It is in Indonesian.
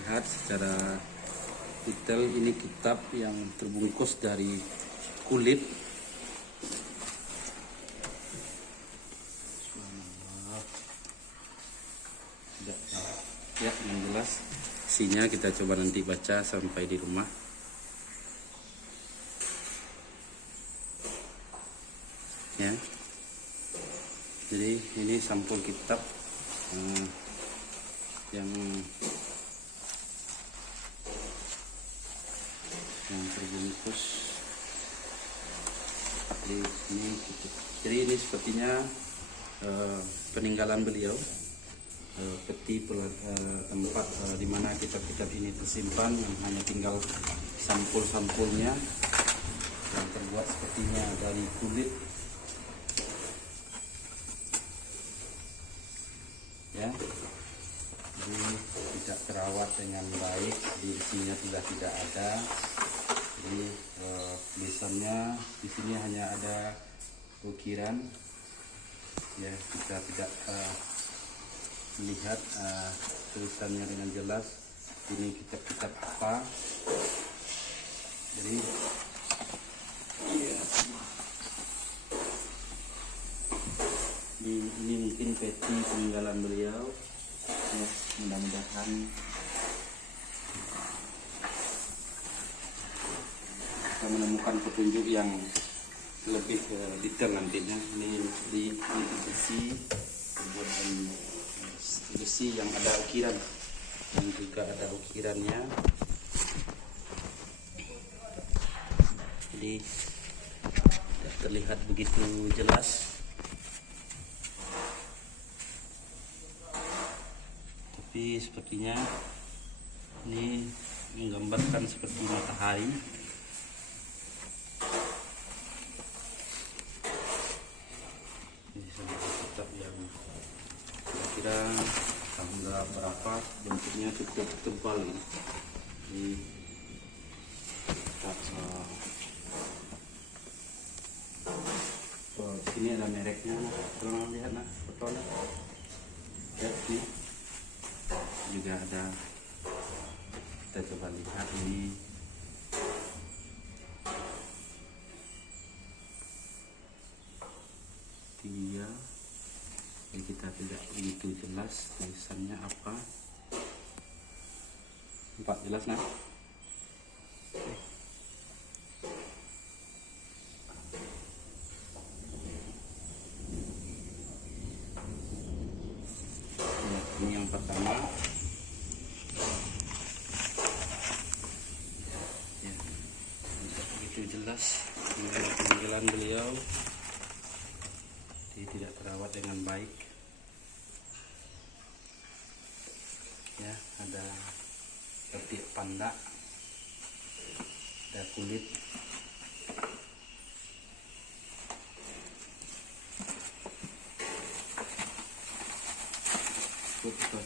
lihat secara detail, ini kitab yang terbungkus dari kulit. Ya, yang jelas isinya kita coba nanti baca sampai di rumah. Ya, jadi ini sampul kitab yang terbungkus. Jadi ini sepertinya peninggalan beliau, peti tempat di mana kitab-kitab ini tersimpan, yang hanya tinggal sampul-sampulnya yang terbuat sepertinya dari kulit. Ya, jadi tidak terawat dengan baik, di isinya sudah tidak ada. Jadi tulisannya di sini hanya ada ukiran. Ya, kita tidak melihat tulisannya dengan jelas. Ini kitab-kitab apa? Jadi ini mungkin peti peninggalan beliau. Ya, mudah-mudahan kita menemukan petunjuk yang lebih detail nantinya. Ini besi yang ada ukiran, dan juga ada ukirannya. Jadi tidak terlihat begitu jelas, tapi sepertinya ini menggambarkan seperti matahari. Ini salah kitab yang kira-kira tahun berapa, bentuknya cukup tebal ini. Ini kitab, sini ada mereknya. Tolong lihat nah, fotonya. Ya, ini juga ada. Kita coba lihat ini. Dia, jadi kita tidak begitu jelas tulisannya apa. Nampak jelas nah? Ya, ini yang pertama. Ya, tidak begitu jelas peninggalan beliau. Tidak terawat dengan baik. Ya, ada petik pandak, ada kulit. Cukup